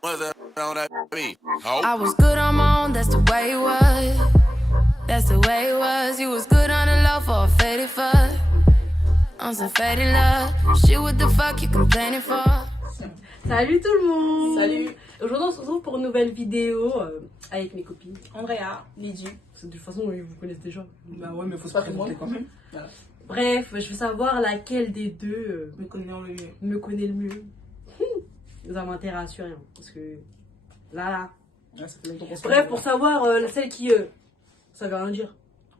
What's that on that beat? Oh. I was good on my own, that's the way it was. That's the way it was. You was good on the low for a faded fuck. On some faded love. Shit, what the fuck you complaining for? Salut tout le monde. Salut. Aujourd'hui on se retrouve pour une nouvelle vidéo avec mes copines. Andrea, Lydie. De toute façon ils vous connaissent déjà. Bah ouais, mais faut se Pas présenter tout quand même. Voilà. Bref, je veux savoir laquelle des deux Me connaissant le mieux. me connaît le mieux. Ça m'intéresse à rien. Parce que là. Ah, ça fait longtemps qu'on se Bref, connaît. pour savoir celle qui. Ça veut rien dire.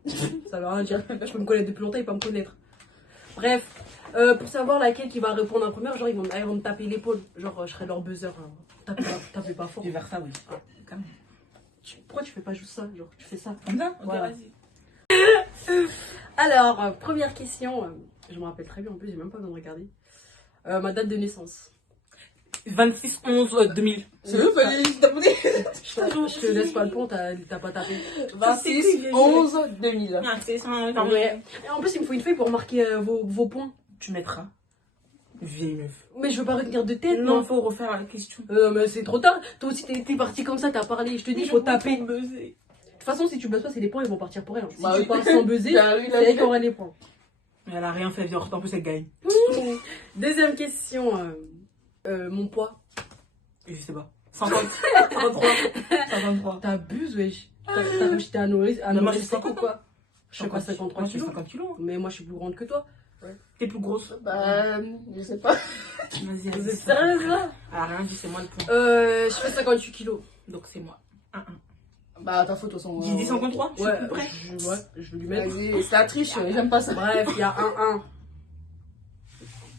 Ça veut rien dire. Je peux me connaître depuis longtemps, il peut me connaître. Bref, pour savoir laquelle qui va répondre en première, genre ils vont me taper l'épaule. Genre je serai leur buzzer. Tapez pas fort. Du vers ça, oui. Ah. Quand même. Pourquoi tu fais pas juste ça? Genre tu fais ça. Comme ça? Ok, Voilà. vas-y. Alors, première question. Je me rappelle très bien, en plus j'ai même pas besoin de regarder. Ma date de naissance. 26/11/2000. C'est eux, fallait t'abonner. Je te laisse pas le pont, t'as pas tapé. 26/11/2000. Ah, c'est ça, En vrai. Et en plus, il me faut une feuille pour marquer vos points. Tu mettras. Vieille meuf. Mais je veux pas retenir de tête, Non, non. faut refaire la question. Mais c'est trop tard. Toi aussi, t'es parti comme ça, t'as parlé. Je te dis, il faut taper. De buzzer. toute façon, si tu buzzes pas, c'est les points, ils vont partir pour rien. Si Bah tu oui. pars sans buzzer, Bah oui, c'est elle qui aura les points. Elle a rien fait, viens, en plus elle gagne. Deuxième question. Mon poids. Je sais pas. 50. 53. 53. T'abuses, wesh. T'as cru que j'étais anorexique Non, moi, j'ai ou 50. quoi? Je fais pas 53 Moi, j'ai kilos. 50 kilos. Mais moi, je suis plus grande que toi. T'es plus grosse. Bah, je sais pas. Vas-y, Vous vas-y. êtes sérieuse là? Elle a rien dit, c'est moi le point. Je fais 58 kilos. Donc c'est moi. 1-1. Bah, ta faute, de toute façon. J'ai dit 53, je suis plus près. Je vais lui mettre. Vas-y, c'est la triche, j'aime pas ça. Bref, il y a 1-1.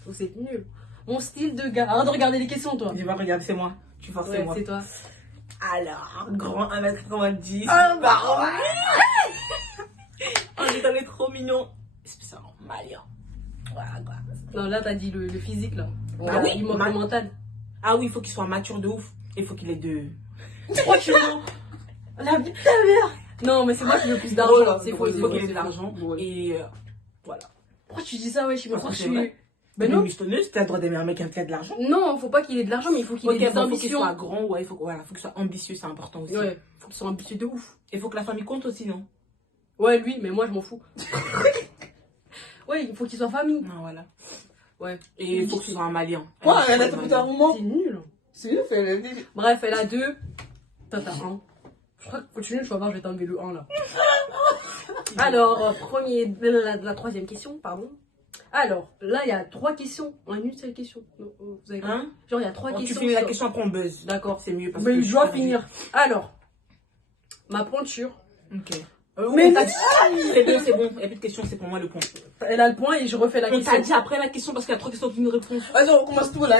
Vous êtes nul. Mon style de gars. Arrête de regarder les questions, toi. Je vais regarder, c'est moi. Tu forces, c'est Ouais, moi. c'est toi. Alors, grand 1m90. Ah, bah, Oh, j'étais trop mignon. Spécialement malien. Voilà, quoi. Non, là, t'as dit le physique, là. Ah oui, Il manque le mental. Ah oui, il faut qu'il soit mature de ouf. Il faut qu'il ait de... 3 kilos. La vie de ta mère. Non, mais c'est moi qui veux plus d'argent. Drôle, C'est faux, Il c'est faut faux. qu'il ait c'est de faux. l'argent. Ouais. Et voilà. Pourquoi tu dis ça, ouais? Je me Parce crois que que je c'est suis. vrai. Ben Une non. michetonneuse, t'as le droit d'aimer un mec qui a de l'argent. Non, faut pas qu'il ait de l'argent, mais il faut qu'il ait Ok, des bon, faut qu'il ambitions. soit grand, ouais, voilà, faut qu'il soit ambitieux, c'est important aussi. Ouais, faut qu'il soit ambitieux de ouf. Il faut que la famille compte aussi, non? Ouais, lui, mais moi, je m'en fous. Ouais, il faut qu'il soit famille. Non, voilà. Ouais. Et il faut que ce soit un malien. Quoi, elle a tapé un moment. C'est nul. C'est ouf, elle a dit. Bref, elle a 2. Toi, t'as 1. Je crois que continue, je vais voir, je vais t'enlever le 1 là. Alors, la troisième question, pardon. Alors, là, il y a 3 questions en une seule question. Non, vous avez compris? Hein? Genre, il y a 3 Tu questions. finis la sur- question après on buzz. D'accord. C'est mieux parce Mais que je dois finir. Alors, ma pointure. Ok. Mais Mais c'est bon, c'est bon. Il n'y a plus de questions, c'est pour moi le point. elle a le point et je refais la On question. t'a dit après la question parce qu'il y a 3 questions qui nous répondent. Vas-y, on commence tout là.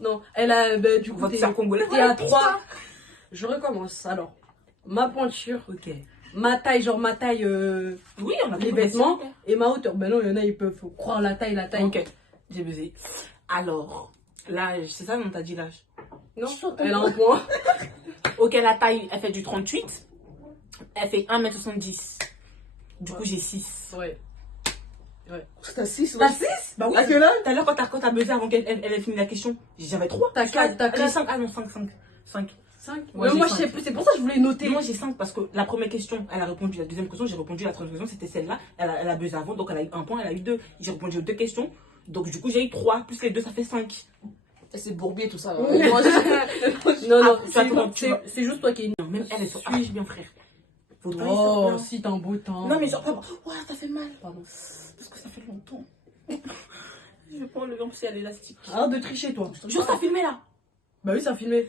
Non. Elle a, du On coup, va te faire congolais. t'es à 3. Je recommence. Alors, ma pointure, Ok. ma taille, Oui, on a les vêtements et ma hauteur. Ben non, il y en a, ils peuvent croire la taille. Ok, j'ai buzzé. Alors, l'âge, c'est ça dont t'as dit l'âge? Non, elle a un point. Ok, la taille, elle fait du 38. Elle fait 1m70. Du coup, j'ai 6. Ouais. T'as 6, T'as 6? Bah oui. À quel âge? Tout à l'heure, quand t'as buzzé avant qu'elle ait fini la question, j'avais 3. T'as 4, t'as 4. 5. Ah non, 5. 5. 5. Ouais, Moi, j'ai je sais cinq. plus. C'est pour ça que je voulais noter. Moi, j'ai 5 parce que la première question, elle a répondu. La deuxième question, j'ai répondu. La troisième question, c'était celle-là. Elle a buzzé avant, donc elle a eu 1 point, elle a eu 2. J'ai répondu aux 2 questions. Donc, du coup, j'ai eu 3. Plus les 2, ça fait 5. C'est bourbier tout ça. Non, tu vas- tu vas- c'est juste toi qui es Non, même elle est sur. Suis-je bien, frère. Faudrait Oh, ça, si t'as un beau temps. non, mais genre, pardon. Ouais, ça fait mal. Pardon. Parce que ça fait longtemps. Je prends le gant, c'est à l'élastique. Arrête de tricher, toi. Juste à filmer là. Bah oui, ça a filmé.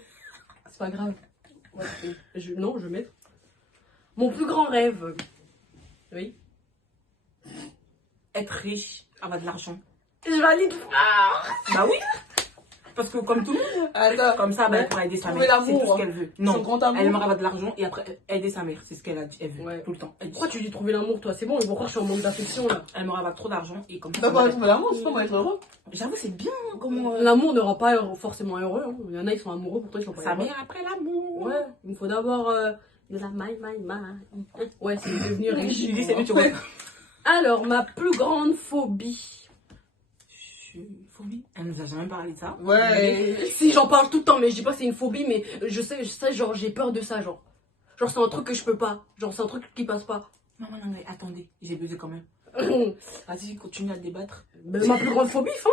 C'est pas grave. Ouais, non, je vais mettre. Mon plus grand rêve. Oui. Être riche, avoir de l'argent. Je valide. Bah oui. Parce que comme tout le monde, Attends. comme ça, bah, elle pourra aider sa Trouver mère. C'est l'amour, tout ce hein. qu'elle veut. Son Non, grand amour. elle aimerait avoir de l'argent et après aider sa mère. C'est ce qu'elle a dit. Elle veut Ouais. tout le temps. Elle dit Pourquoi ça. tu dis trouver l'amour, toi? C'est bon, ils vont croire que je suis en manque d'affection, là. Elle aimerait avoir trop d'argent et comme ça. T'as sa pas mère- trouvé l'amour, c'est pas moi être heureux. J'avoue, c'est bien comment. L'amour ne rend pas forcément heureux. Hein. Il y en a, ils sont amoureux, pourtant ils sont pas Sa heureux. mère après l'amour. Ouais, il me faut d'abord de la maille. Ouais, c'est devenir riche. Je lui dis, c'est mieux, tu vois. Alors, ma plus grande phobie. phobie. Elle nous a jamais parlé de ça. Ouais. Si, j'en parle tout le temps, mais je dis pas que c'est une phobie, mais je sais, genre, j'ai peur de ça, genre. Genre, c'est un truc que je peux pas. Genre, c'est un truc qui passe pas. Non, mais attendez, j'ai buzzé quand même. Vas-y, continue à débattre. Ben, ma plus grande phobie, fin.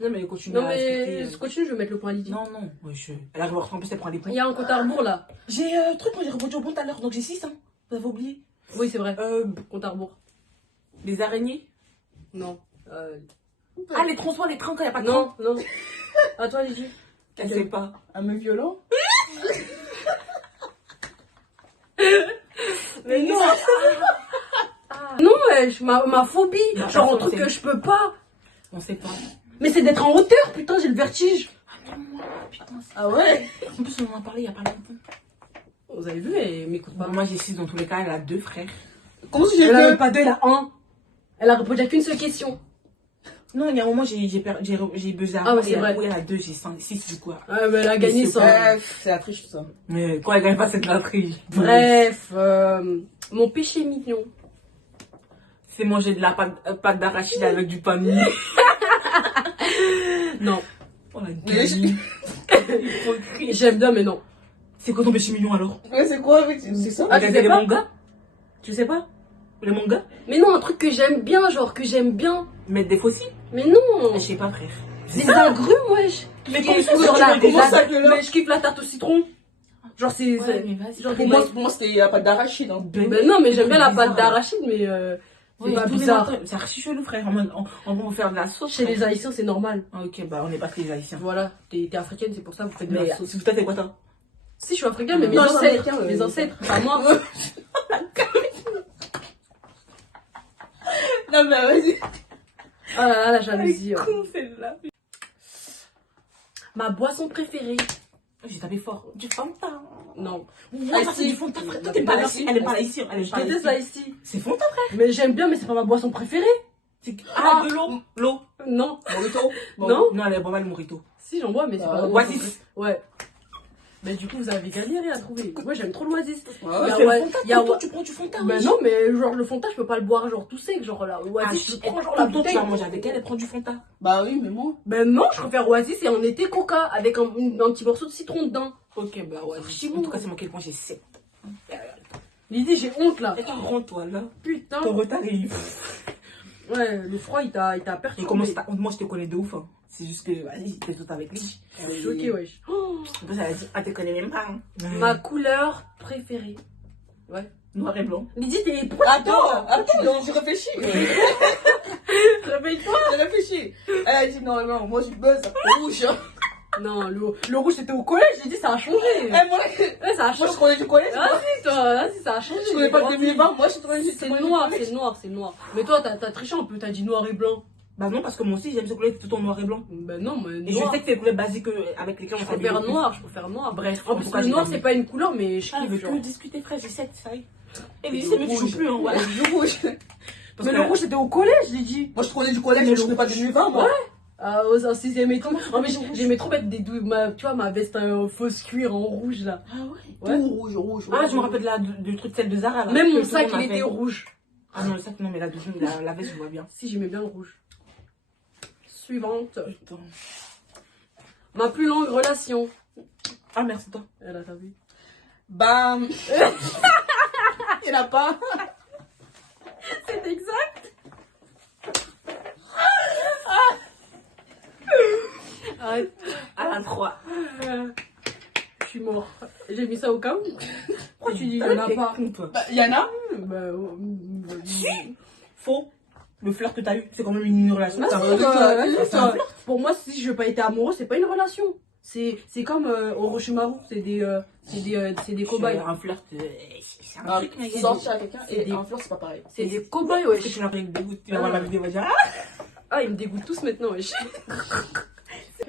Non, mais continue Non, à mais expliquer. je continue, je vais mettre le point à Lydie. Non, non, ouais, elle arrive en retard, en plus elle prend des points. Il y a un compte à rebours là. J'ai truc, moi j'ai répondu au bon tout à l'heure, donc j'ai 6, hein. Vous avez oublié. Oui, c'est vrai. Compte à rebours. Les araignées. Non. Ah, les transports, les trains quand il n'y a pas de train. Non, non. À toi, Lydie. Elle sait pas. Un mec violent. Mais non. Non, wesh, ma phobie. Non, Genre, un personne truc sait. que je peux pas. On sait pas. Mais c'est d'être en hauteur, putain, j'ai le vertige. Putain, Ah ouais. en plus on en a parlé il y a pas longtemps. Vous avez vu, elle m'écoute pas. Bon, moi j'ai 6 dans tous les cas, elle a 2 frères. Comment si j'ai Elle a même deux? pas deux, elle a un. Elle a répondu à qu'une seule question. Non, il y a un moment j'ai buzzé Ah ouais, et c'est vrai. après, elle a 2, j'ai 6 du coup. Ah, mais elle a gagné c'est ça. Ouais, c'est la triche, ça. Mais quoi, elle gagne pas cette latterie. Bref, mon péché mignon. C'est manger de la pâte d'arachide avec du pain mie. Non. Oh la gueule. J'aime bien, mais non. C'est quoi ton péché mignon alors? Ouais, c'est quoi, mec? C'est ça? Ah, tu sais les pas? mangas? Tu sais pas? Les mangas? Mais non, un truc que j'aime bien, genre que j'aime bien. Mettre des fossiles? Mais non. Je sais pas, frère. Des agrumes, wesh. Mais Comment comment sur ça, la comment ça que là? Mais je kiffe la tarte au citron. Genre, c'est. Ouais, mais vas-y. Genre, Pour moi, c'était la pâte d'arachide. Hein. Ben non, mais j'aime bien la pâte bizarre, d'arachide, mais c'est Ouais, pas tous les bizarre. matins, c'est archi chelou, frère. On va faire de la sauce. Chez frère. les Haïtiens, c'est normal. Ah, ok, bah on n'est pas que les Haïtiens. Voilà, t'es africaine, c'est pour ça que vous faites de Mais la sauce. toi, t'es quoi, toi? Si, je suis africaine, mais mes Non, je suis ancêtres. américain, Mes ancêtres, pas moi. Non, mais vas-y. Ah là là, la jalousie. hein. Con, celle-là. Ma boisson préférée. J'ai tapé fort. Du Fanta. Non. Ouais, ça, c'est du Fanta, frère. Toi, t'es pas là ici. Elle est pas là ici. Elle est Je pas là déteste ici. la ici. C'est Fanta, frère. Mais j'aime bien, mais c'est pas ma boisson préférée. Ah, de l'eau. L'eau. Non. Morito. Non. Non, elle est pas mal, Morito. Si, j'en bois, mais c'est pas ma boisson Oasis. préférée. Ouais. Mais du coup, vous avez galéré à trouver. Moi, j'aime trop l'Oasis. Ouais, Il y a C'est le ouais, Fanta. il y a Toi, ouais. tu prends du Fanta. Ben wesh. non, mais genre le Fanta, je peux pas le boire genre tout sec. Genre là, Ah, Oasis, je prends genre la la bouteille. tu vas manger avec elle, elle prend du Fanta. Bah oui, mais moi. Ben non, je préfère Oasis et en été Coca avec un petit morceau de citron dedans. Ok, bah Oasis. En tout cas, c'est moi qui point, j'ai 7. Lydie, j'ai honte là. Et rentre-toi là. Putain. Ton retard, il. Ouais, le froid, il t'a Et perturbé. comment moi, je te connais de ouf. Hein. C'est juste que, vas-y, t'es tout avec lui. Je suis choquée, wesh. Oh, En plus, elle a dit, ah, t'es connais même pas. Hein. ma couleur préférée. Ouais. Noir et blanc. Lydie, t'es Attends, j'ai réfléchi. réveille-toi. J'ai réfléchi. Elle a dit non, non, moi je buzz rouge. Non, le rouge c'était au collège, j'ai dit ça a changé. Eh, moi, Ouais, ça a moi changé. je connais du collège. Vas-y, toi, vas-y, ça a changé. Je connais pas le 2020, moi je connais juste C'est noir, c'est noir. Mais toi, t'as triché un peu, t'as dit noir et blanc. Bah non, parce que moi aussi, j'aime ce couleur tout en noir et blanc. Ben non, mais Et je noir. sais que c'est les couleurs basiques avec lesquelles on Je s'habille. préfère noir, je préfère noir. Bref, En en plus, tout cas, le j'ai noir, pas c'est mis. pas une couleur, mais je Ah, il veut kiffe. que genre. discuter, frère, j'ai 7, ça y est. Et Et lui, du c'est même rouge. joue plus, hein, voilà. Du rouge. Parce Mais que le rouge, c'était au collège, j'ai dit. Moi je connais du collège, mais je connais pas du 2020, moi. Au 6ème et tout. Non, mais j'aimais trop mettre tu vois, ma veste fausse cuir en rouge là. Ah ouais. Ouais. Tout rouge, rouge. Ah, je me rappelle du truc celle de Zara. Là, Même que mon tout le sac, monde il a était fait. rouge. Ah non, le sac, non, mais la veste, je vois bien. Si, j'aimais bien le rouge. Suivante. Putain. Ma plus longue relation. Ah, merci, toi. Elle a vu. Bam. Il y en a pas. C'est exact. Arrête. À la 3. Je suis mort. J'ai mis ça au cas où. Pourquoi tu dis il y en a pas? Bah, il y en a. Bah, Faux. Le flirt que t'as eu, c'est quand même une relation. Ah, T'as si, un- bah, c'est un flirt. pour moi, si je n'ai pas été amoureux, c'est pas une relation. C'est comme Orochimaru, c'est des cobayes. Un flirt, c'est un Ah, truc, mais sortir à quelqu'un C'est et des- un fleur, c'est pas pareil. C'est des cobayes, Est-ce que wesh. tu l'as pris avec des gouttes? Tu vas voir la vidéo, tu vas dire Ah, ils me dégoûtent tous maintenant, wesh.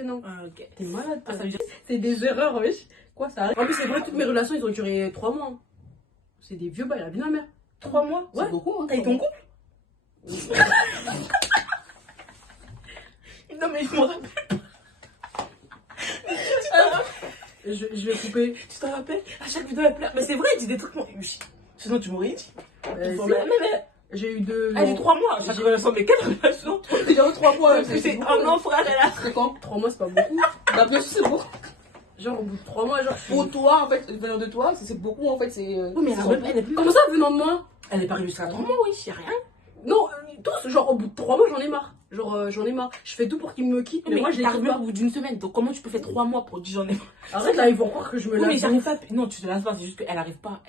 Non. ah, ok. T'es malade, Ah, ça veut dire. c'est des erreurs, wesh. Quoi, ça arrive? En plus, c'est vrai, toutes mes relations, ils ont duré 3 mois. C'est des vieux bails, la vie de ma mère. 3 mois? Ouais. C'est beaucoup, hein. T'as eu ton couple? Non, mais je m'en rappelle. Je vais couper. Tu t'en rappelles? À chaque vidéo, elle pleure. Mais c'est vrai, elle dit des trucs. Sinon, tu m'aurais dit. Euh, Mais J'ai eu 2. Elle a eu 3 mois. Chaque relation, mais 4 relations. J'ai eu 3 mois. C'est un an, frère, elle a. C'est quand 3 mois, c'est pas beaucoup. Bah, bien sûr, c'est beaucoup. Genre, au bout de 3 mois, genre, je suis. Pour toi, en fait, venant de toi, c'est beaucoup, en fait, c'est. Oui, mais elle est plus. Comment ça, venant de moi? Elle est pas arrivée jusqu'à 3 mois, oui, y'a rien. Non, tous, genre, au bout de 3 mois, j'en ai marre. Genre, j'en ai marre. Je fais tout pour qu'ils me quittent, mais moi, je les quitte arrivé pas. au bout d'une semaine. Donc, comment tu peux faire 3 mois pour dire j'en ai marre? Arrête, là, ils vont croire que je me Oui, lave. mais j'arrive pas. Non, tu te lasses pas, c'est juste qu'elle arrive pas.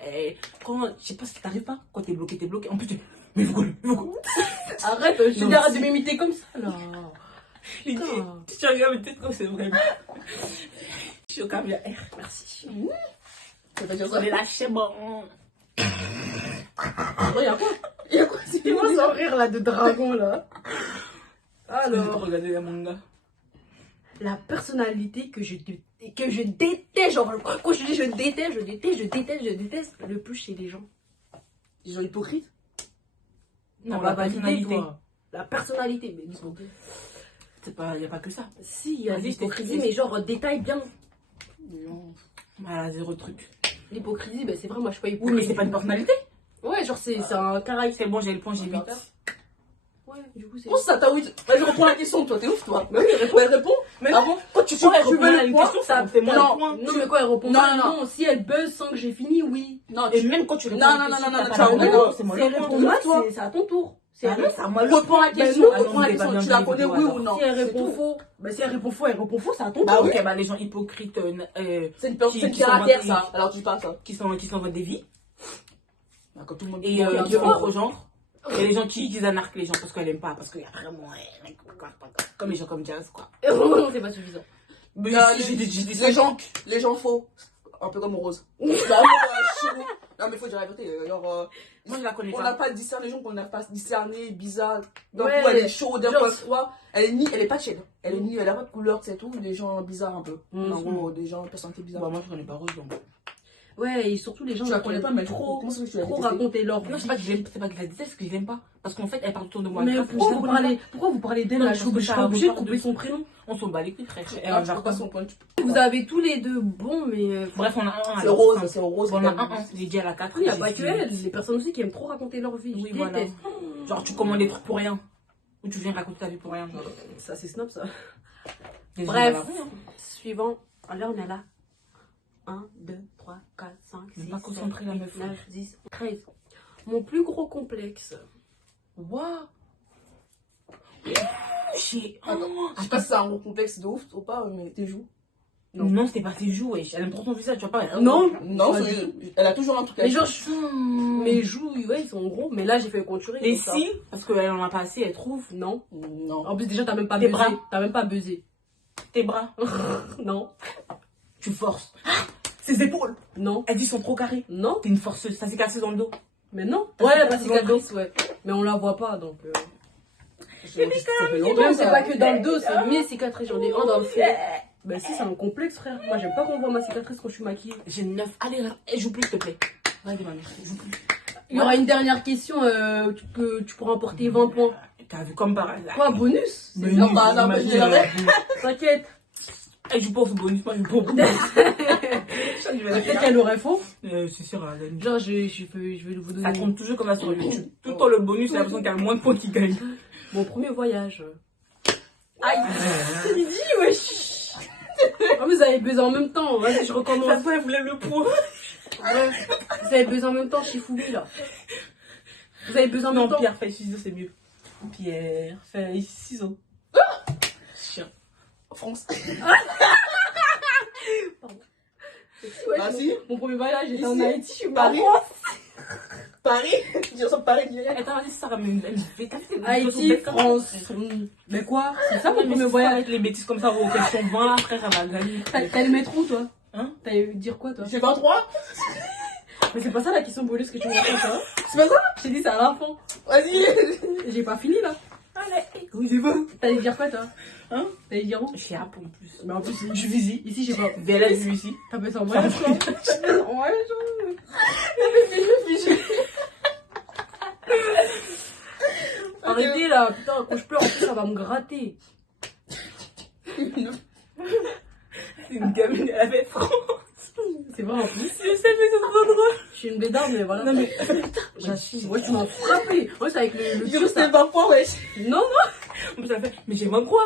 Quand, je sais pas si t'arrives pas. Quand t'es bloqué, t'es bloqué. En plus, tu. Mais il faut quoi Arrête, je te dis, arrête de m'imiter comme ça, là. Tu regardes, mais peut-être que c'est vrai. Je suis au camion R, merci. Ça veut dire ça. On est lâché, bon. Y'a quoi? Y'a quoi? C'est moi sans rire, là, de dragon, là. Alors, Regardez les mangas. la personnalité que je déteste, genre, quand je dis je déteste le plus chez les gens. Des gens hypocrites. Non, la la personnalité. personnalité. La personnalité, mais C'est pas, y a pas que ça. si, il y a Vas-y, l'hypocrisie, mais genre, détaille bien. Non. Elle a 0 truc. L'hypocrisie, ben c'est vrai, moi je suis pas Oui, hypocrite. mais c'est pas une personnalité. Ouais, genre, c'est un caractère. C'est bon, j'ai le point, j'ai 8. Ouais, du coup, c'est. Comment ça, t'as 8? Vas-y, reprends la question, toi, t'es ouf, toi. Mais oui, elle répond. Mais Ah bon? quand tu veux veux le point, question, ça fait moins non. de points. Non, mais quoi, elle répond Non, pas. non, Non, si elle buzz sans que j'ai fini, oui. Non, Et même quand tu réponds Non, à non, une question, non, non, t'as non, pas tu la as- réponse, non, c'est moi Si elle le point. répond mal, toi. c'est à ton tour. Si Ah elle non, c'est à moi le reprends la point. question, Ben non, reprends la on débat question. bien Tu dans la les connais, vidéos, oui alors. ou non? Si elle C'est répond tout. faux, bah si elle répond faux, c'est à ton Bah tour. oui. Ok, bah les gens hypocrites C'est une personne qui qui caractère, sont- ça. Alors, tu parles ça. qui s'envoient des vies Bah, quand tout le monde. et Bon, qui tu sont vois. trop genre. Et les gens qui anarquent les gens parce qu'elle aime pas, parce qu'il y a vraiment. Comme les gens comme Jazz, quoi. Non, c'est pas suffisant. Mais Ah, si, j'ai des les gens faux. Un peu comme Rose. Bah, chelou. Non, mais faut dire la vérité. Genre, Moi, je la connais on pas. n'a pas discerné les gens qu'on n'a pas discerné, bizarre. D'un Ouais, coup, elle est chaude, d'un genre- coup, elle est pas chill. Elle a pas de couleur, c'est tout. Des gens bizarres un peu. En gros, des gens, personnalité bizarre. Bah, moi, je connais pas Rose, donc. Ouais, et surtout les gens Tu la qui connais aiment pas, mais trop, comment ça fait que tu l'as trop détestée? raconter leur Non, vie. c'est pas que je l'aime, c'est pas que je la déteste, c'est que je l'aime pas. Parce qu'en fait, elle parle autour de moi. Mais grave, pourquoi je vous la connais parlez, pourquoi vous parlez d'elle Non, là? parce Je suis que ça pas obligée de parle couper de- son prénom. pas. On s'en bat les couilles, frère. Et tu peux pas son point. Vous avez tous les deux bon, mais. Bref, on a un. C'est alors. Rose, c'est Rose. On a un. J'ai dit à la 4. Il n'y a pas que elle, les personnes aussi qui aiment trop raconter leur vie. Oui, Je voilà. déteste. Genre, tu commandes des trucs pour rien. Ou tu viens raconter ta vie pour rien. Ça, c'est snob, ça. Des gens Bref, dans la rue, hein. suivant. Là, on est là. 1, 2, 3, 4, 5, Même 6, pas concentré, la 7, meuf. 8, 9, 10, 13. Mon plus gros complexe. Waouh. J'ai. Attends, je sais pas si c'est un gros complexe de ouf ou pas, mais tes joues. Non, c'était pas ses joues, wesh. Elle aime trop ton visage, tu vois pas. Non, Non, pas c'est- du tout. elle a toujours un truc à Mais dire. genre, mes joues, ouais, ils sont gros. Mais là, j'ai fait conturer. Les donc ça. cils, parce qu'elle en a pas assez, elle trouve. Non. Non. En plus, déjà, t'as même pas Tes buzzé. bras. T'as même pas buzzé. Tes bras, Non. tu forces. Ses épaules, Non. elles disent sont trop carrées. Non. T'es une forceuse, ça s'est cassé dans le dos. Mais non. T'as Ouais, fait la ça dans le cicatrice, ouais. Mais on la voit pas, donc. Ça fait longtemps, Même, c'est ça. pas que dans le dos, c'est mes cicatrices. J'en ai un dans le front. Ben si, c'est un complexe, frère. Moi, j'aime pas qu'on voit ma cicatrice quand je suis maquillée. J'ai 9. Allez, là, joue plus, s'il te plaît. Vas-y, ma mère, joue plus. Il y aura une dernière question. Tu pourras emporter 20 points. T'as vu comme par hasard. Quoi, bonus? Mais non, non, bah, non, mais je l'aurais. T'inquiète. Elle joue pas au bonus, moi je joue pas au bonus. Peut-être qu'elle aurait faux. C'est sûr, elle a Genre, je vais vous ça donner compte toujours comme ça sur YouTube. Tout le temps, le bonus, c'est la personne qui a le moins de points qui gagne. mon premier voyage. Aïe. C'est dit, wesh. Ah, mais vous avez besoin en même temps. Vas-y, je recommence. Ça fait, elle voulait le point. Ouais. Vous avez besoin en même temps, Chifoumi, là. Vous avez besoin en même Non, temps. Pierre, feuille, ciseaux, c'est mieux. Pierre, feuille, ciseaux. Chien. France. Ouais, Vas-y. mon premier voyage, j'étais en Ici. Haïti, je suis Paris. pas Paris. Tu ressembles Paris direct. Attends, vas-y, Sarah, mais elle fait ta fait. Haïti, France. Mais quoi? C'est ça mon premier voyage. Avec les bêtises comme ça, au question 20, après, ça va gagner. T'allais mettre où, toi? Hein? T'allais dire quoi, toi? J'ai 23. Mais c'est pas ça la question bonus que tu me racontes, hein? C'est pas ça? Je t'ai dit, c'est à la fin. Vas-y. J'ai pas fini, là. Allez, oui, c'est bon. T'allais dire quoi, toi? Hein? T'allais dire où? Je suis App en plus. Mais en plus, Je suis ici. ici, j'ai pas. Belle, elle vue ici. T'as fait ça en voyage, toi? En voyage, Arrêtez, là. Putain, quand je pleure, en plus, ça va me gratter. C'est une gamine, elle avait France. C'est vrai, en plus. Je sais, mais c'est trop drôle. Je suis une bédarde, mais voilà. Non, mais j'assume. Ouais, tu m'as frappé. Ouais, c'est avec le Je tir, c'était ça. 20 points, wesh. Non, non. Mais j'ai 23.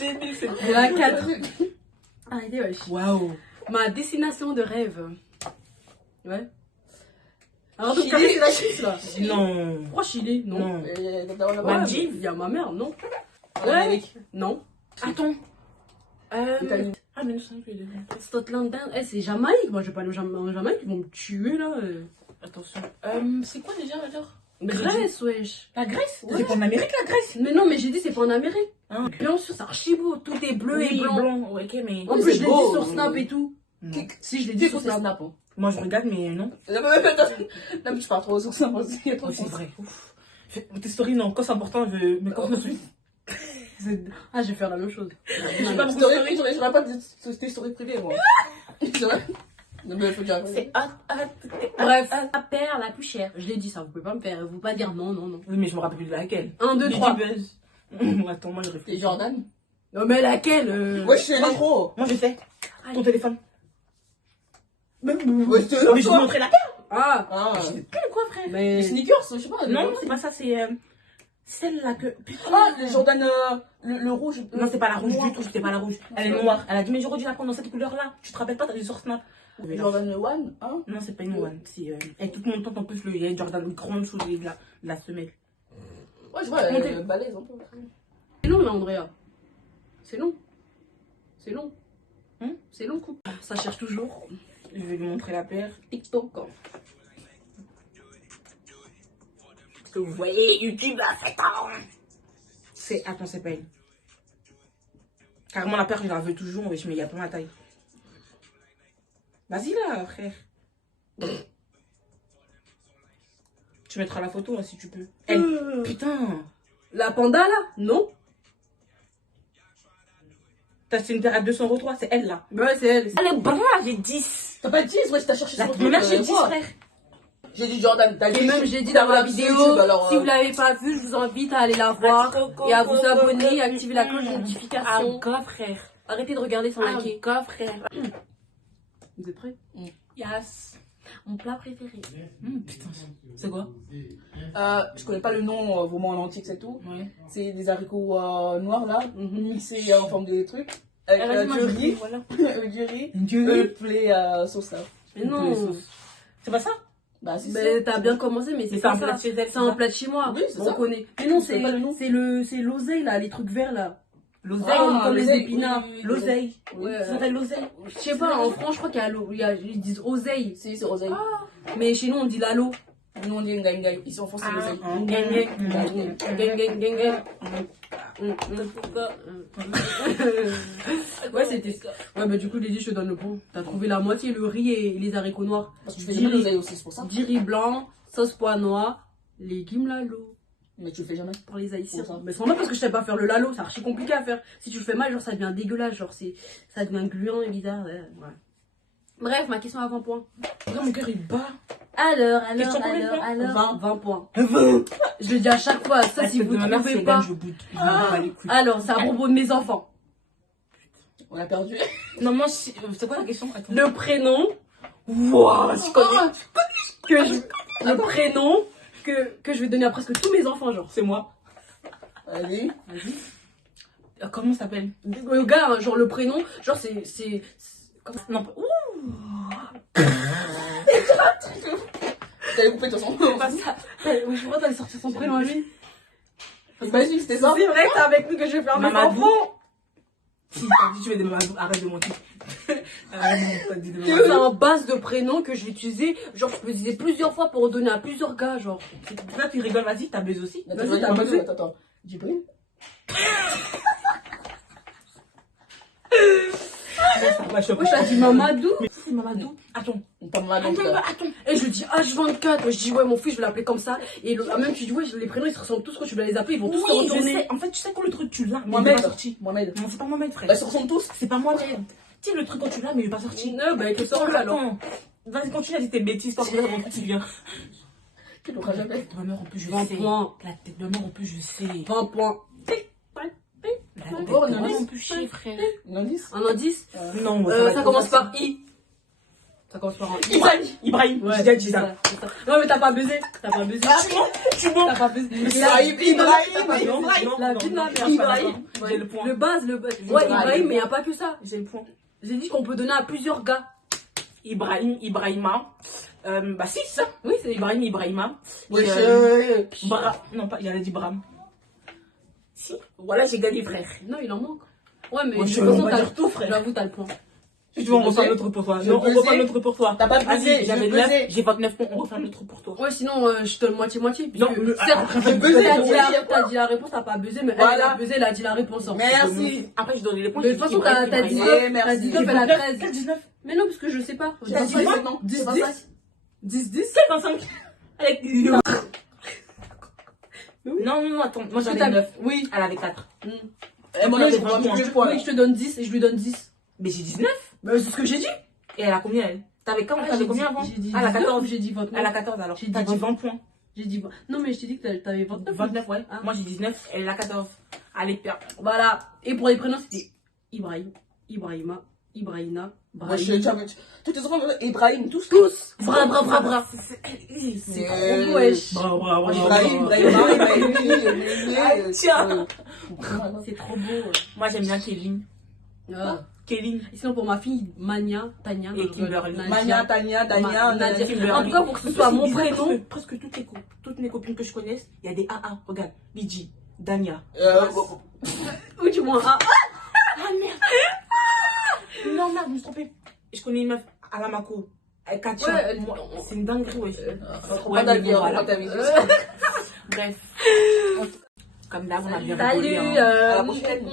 Génie, c'est Elle a 4. Arrêtez, wesh. Waouh. Ma destination de rêve. Ouais. Alors, donc, Chili. Carré, c'est la Suisse, là. Non. Pourquoi Chili? Non. Non. Ouais, Maldives. il y a ma mère, non. En Amérique. Non. Attends. Italie. Ah, mais non, c'est un peu. Scotland, c'est Jamaïque. Moi, je vais pas aller en Jamaïque, ils vont me tuer, là. Attention. C'est quoi déjà alors? Grèce, wesh. La Grèce? C'est pas en Amérique la Grèce? Mais non, mais j'ai dit, c'est pas en Amérique. Ah. Bien sûr, c'est archi beau. Tout est bleu et blanc. Ouais, ok, mais. En Oui, plus, c'est je l'ai beau. dit sur Snap et tout. Non. Si, je l'ai Tu dit es sur sur Snap. Snap, hein. Moi je regarde, mais non. Non, mais tu parles trop sur Snap aussi. Il y a trop Oh, de c'est choses. vrai. Ouf. Tes stories, non, quand c'est important, je veux me concentrer. Ah, je vais faire la même chose. Je sais pas, mon story, j'aurais pas dit tes stories privées, moi. C'est vrai. Non, mais il faut dire. C'est Bref, la paire la plus chère. Je l'ai dit, ça, vous pouvez pas me faire. Vous pouvez pas dire non, non, non. Oui, mais je me rappelle plus de laquelle. 1, 2, 3. Attends, moi je T'es réfléchis. Jordan. Non, mais laquelle Ouais, je suis l'intro. Moi je sais. Ton téléphone. Ouais, je Mais je te vais montrer la paire. Ah, Ah, Quoi, frère? les mais. sneakers, je sais pas. Non, c'est pas ça, c'est celle-là que. Putain. Ah, les Jordan, le rouge. Non, c'est pas la rouge noir. du tout, c'était pas la rouge. Elle est noire. Elle a dit, mais j'aurais dû la prendre dans cette couleur-là. Tu te rappelles pas, t'as dit sur Snap. Jordan One, hein. Non, c'est pas une one. C'est. Elle est toute montante en plus, il y a Jordan, une grande chose de la semelle. Ouais, je vois, Montez. balèze un peu. C'est long, là, Andrea. C'est long. C'est long. Hein? C'est long, coupe. Ça cherche toujours. Je vais lui montrer la paire. TikTok. Parce que vous voyez, YouTube a 7 ans. C'est. Attends, c'est pas elle. Carrément, la paire, je la veux toujours, mais il y a pas ma taille. Vas-y là, frère. Tu mettras la photo hein, si tu peux. Elle. Putain. La panda, là? Non. T'as acheté une paire à 200 €, c'est elle là. Ouais, c'est elle. Elle est brave, j'ai 10. T'as pas 10, ouais, je t'ai cherché La sur première, j'ai 10, frère. J'ai dit Jordan, t'as dit. Et même, j'ai dit t'as dans la regardé sur vidéo, YouTube, alors, si vous l'avez pas vu, je vous invite à aller la voir et à vous abonner et activer la cloche de Ah, notification. gars, frère. Arrêtez de regarder sans Ah, liker. gars, frère. Vous êtes prêts? Yes. Mon plat préféré. Putain, c'est quoi? Je connais pas le nom vraiment en entier, c'est tout. Ouais. C'est des haricots noirs là, mixés en forme de trucs. Ah, Avec du riz, voilà. avec du riz, Dieu. poulet sauce là. Mais non. C'est pas ça? Bah, si, Mais t'as bien commencé, mais c'est c'est pas un plat ça. de chez elle, C'est un plat de chez moi. Oui, c'est On ça. connaît. Mais non, Je sais pas le nom. c'est l'oseille là, les trucs verts là. L'oseille. Comme les l'oseille, épinards. oui, oui, oui, L'oseille. Ouais. Ça s'appelle l'oseille. Je sais pas, en France, je crois qu'il y a ils disent oseille. Si, c'est oseille. Mais chez nous, on dit lalo. Nous on dit ngai. Ici en France, c'est l'oseille. Ouais, c'était. Ouais, bah du coup, Lily, je te donne le point. T'as trouvé la moitié, le riz et les haricots noirs. Parce que tu fais jamais l'oseille aussi, c'est pour ça. 10 riz blanc, sauce pois noix, légumes lalo. Mais tu le fais jamais. Pour les haïtiens. Pour ça. Mais c'est normal parce que je sais pas faire le lalo, c'est archi compliqué à faire. Si tu le fais mal, genre ça devient dégueulasse, genre ça devient gluant et bizarre. Ouais. Bref, ma question à 20 points. Non, mon cœur il bat. Alors, Question combien de points 20 points. Je le dis à chaque fois, ça si vous ne trouvez pas. Je boude. Je m'en bats les couilles. Alors, c'est à propos de mes enfants. On a perdu. Non, moi, c'est quoi la question? Attends. Le prénom. Wow, tu connais. Le prénom que je vais donner à presque tous mes enfants, genre. C'est moi. Vas-y. Vas-y. Comment ça s'appelle? Le gars, hein, genre le prénom, genre c'est. Non, ouh. T'avais coupé de toute façon. C'est pas ça. Je crois que t'allais sortir son prénom à lui. Imagine, c'était ça. C'est vrai que c'est avec nous que je vais faire mes Mamadou. enfants. Si t'as dit tu veux des Mamadou, arrête de mentir. T'as dit des C'est Mamadou. un base de prénom que je vais utiliser. Genre, je peux utiliser plusieurs fois pour donner à plusieurs gars, genre. Là, tu rigoles, vas-y, t'as baisé aussi. Attends, Vas-y, t'as buzzé. attends. Djibril. Ouais, je Moi, je t'ai dit Mamadou. Mais c'est Mamadou. Attends. Pas mal en tout Attends, cas. attends. Et je lui dis H24. Je dis, ouais, mon fils, je vais l'appeler comme ça. Et même, tu dis, ouais, les prénoms, ils se ressemblent tous. Quand tu vas les appeler, ils vont tous se Oui, je retourner. sais. En fait, tu sais quand le truc, tu l'as. Mais il est Mohamed. pas sorti. Mohamed. Non, c'est pas Mohamed, frère. Bah, ils se ressemblent tous. C'est pas Mohamed. Tu sais, le truc quand tu l'as, mais il est pas sorti. Non, bah, que sort alors. Attends. Vas-y, continue à dire tes bêtises, pas que avant que tu viens. Tu l'auras jamais. La tête de ma mère, en plus, je 20 sais. points. La tête de ma mère, en plus, je sais. 20 points. La tête Oh, de ma non, mère, mais- en plus, chier, frère. Un indice. Un indice Non, Ça commence par I. Ça commence par un Ibrahim. Ouais, J'ai déjà dit c'est ça. c'est ça. Non, mais t'as pas baisé. T'as pas baisé. Je suis bon. T'as pas baisé. Ibrahim. La vie de ma mère. Ibrahim. J'ai le point. Le base. Ouais, Ibrahim, mais y a pas que ça. J'ai le point. J'ai dit qu'on peut donner à plusieurs gars. Ibrahima. Bah, 6. Oui, c'est Ibrahima. Wesh. Non, pas, il a dit Bram. Si. Voilà, j'ai gagné, frère. Non, il en manque. Ouais, mais Ouais, de je toute vais façon, pas t'as dire tout, frère. J'avoue, t'as le point. Tu veux, on refait un autre pour toi. Je Non, on pesais. refait un autre pour toi. T'as pas Vas-y, pesé, j'avais je 9, pesais. j'ai 29 points, on refait un autre pour toi. Ouais, sinon, je te donne moitié-moitié. Non, puisque mais certes, je buzzais, t'as donc dit oui, t'as dit la réponse, t'as pas buzzé, mais elle Voilà. a buzzé, elle a dit la réponse. Hein. Merci. Après, je donnais les points. Mais de toute façon, t'as 19, merci. t'as 19, elle a 13. 19. Mais non, parce que je sais pas. T'as dit quoi, non 10, C'est pas 10. ça. 10. 55. Avec Non, attends, moi j'avais 9. Oui. Elle avait 4. Et moi, J'avais je vois 20 plus points. points. Oui, je te donne 10 et je lui donne 10. Mais j'ai 19. Bah, c'est ce que j'ai dit. Et elle a combien, elle? T'avais combien avant? J'ai dit Elle a 19, 14. j'ai dit 29. Elle a 14 alors. J'ai dit T'as dit 20 points. J'ai dit... Non, mais je t'ai dit que t'avais 29. 29, ouais. Ah. Moi j'ai 19, elle a 14. Allez, père. Voilà. Et pour les prénoms, c'était Ibrahim, Ibrahima, Ibrahina, Wesh, Brahim. toutes les secondes, Ibrahim, tous. Tous. Bra. C'est trop beau, wesh. Bravo. Ibrahim, Tiens. C'est trop beau. Moi j'aime bien Kevin. Ah. Kevin. Et sinon, pour ma fille, Mania, Tania, Et Kimberly. Mania, Tania, Dania, Nadia. Kimberly. En tout cas, pour que ce soit mon Bizarre, prénom. Presque toutes mes copines que je connaisse, il y a des AA. Regarde, Lydie, Dania. Ou du moins A. Ah merde. Non, merde, je me suis trompée. Je connais une meuf, Alamako. Elle Katia. Ouais, Moi, c'est une dinguerie, ouais. Pas ta vie, voilà. pas ta vie. Bref. Comme d'hab, on a bien Salut. rigolé. Hein. À la prochaine.